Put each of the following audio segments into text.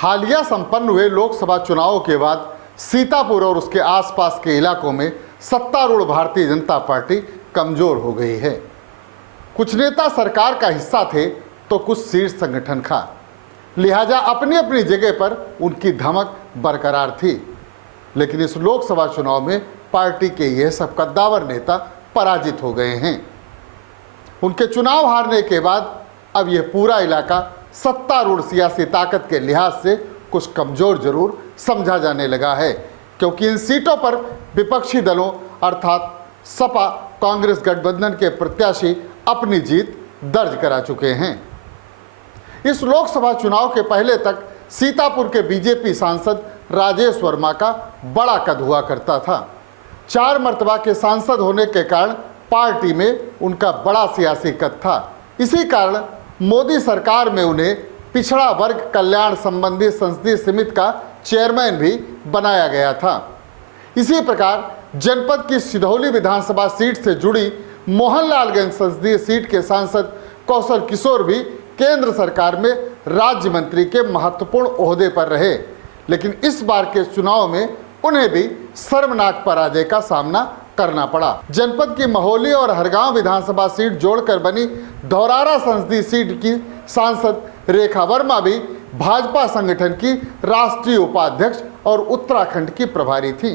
हालिया संपन्न हुए लोकसभा चुनावों के बाद सीतापुर और उसके आसपास के इलाकों में सत्तारूढ़ भारतीय जनता पार्टी कमजोर हो गई है। कुछ नेता सरकार का हिस्सा थे तो कुछ शीर्ष संगठन का, लिहाजा अपनी अपनी जगह पर उनकी धमक बरकरार थी। लेकिन इस लोकसभा चुनाव में पार्टी के यह सब कद्दावर नेता पराजित हो गए हैं। उनके चुनाव हारने के बाद अब यह पूरा इलाका सत्तारूढ़ सियासी ताकत के लिहाज से कुछ कमजोर जरूर समझा जाने लगा है, क्योंकि इन सीटों पर विपक्षी दलों अर्थात सपा कांग्रेस गठबंधन के प्रत्याशी अपनी जीत दर्ज करा चुके हैं। इस लोकसभा चुनाव के पहले तक सीतापुर के बीजेपी सांसद राजेश वर्मा का बड़ा कद हुआ करता था। 4 मर्तबा के सांसद होने के कारण पार्टी में उनका बड़ा सियासी कद था। इसी कारण मोदी सरकार में उन्हें पिछड़ा वर्ग कल्याण संबंधी संसदीय समिति का चेयरमैन भी बनाया गया था। इसी प्रकार जनपद की सिधौली विधानसभा सीट से जुड़ी मोहनलालगंज संसदीय सीट के सांसद कौशल किशोर भी केंद्र सरकार में राज्य मंत्री के महत्वपूर्ण ओहदे पर रहे, लेकिन इस बार के चुनाव में उन्हें भी शर्मनाक पराजय का सामना करना पड़ा। जनपद की महोली और हरगांव विधानसभा सीट जोड़कर बनी धौरारा संसदीय सीट की सांसद रेखा वर्मा भी भाजपा संगठन की राष्ट्रीय उपाध्यक्ष और उत्तराखंड की प्रभारी थी।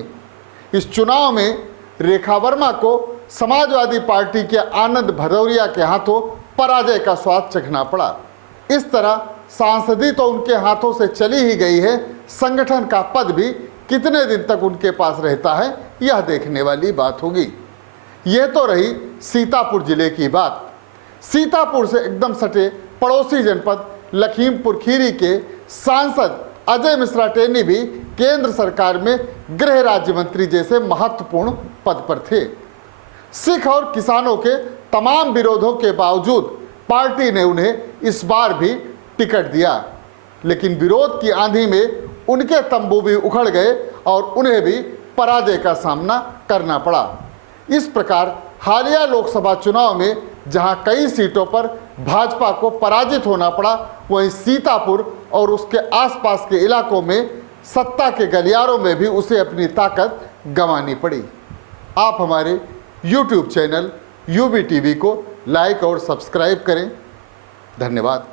इस चुनाव में रेखा वर्मा को समाजवादी पार्टी के आनंद भदौरिया के हाथों पराजय का स्वाद चखना पड़ा। इस तरह सांसदी तो उनके हाथों से चली ही गई है, संगठन का पद भी कितने दिन तक उनके पास रहता है यह देखने वाली बात होगी। यह तो रही सीतापुर जिले की बात। सीतापुर से एकदम सटे पड़ोसी जनपद लखीमपुर खीरी के सांसद अजय मिश्रा टेनी भी केंद्र सरकार में गृह राज्य मंत्री जैसे महत्वपूर्ण पद पर थे। सिख और किसानों के तमाम विरोधों के बावजूद पार्टी ने उन्हें इस बार भी टिकट दिया, लेकिन विरोध की आंधी में उनके तंबू भी उखड़ गए और उन्हें भी पराजय का सामना करना पड़ा। इस प्रकार हालिया लोकसभा चुनाव में जहां कई सीटों पर भाजपा को पराजित होना पड़ा, वहीं सीतापुर और उसके आसपास के इलाकों में सत्ता के गलियारों में भी उसे अपनी ताकत गंवानी पड़ी। आप हमारे YouTube चैनल UB TV को लाइक और सब्सक्राइब करें। धन्यवाद।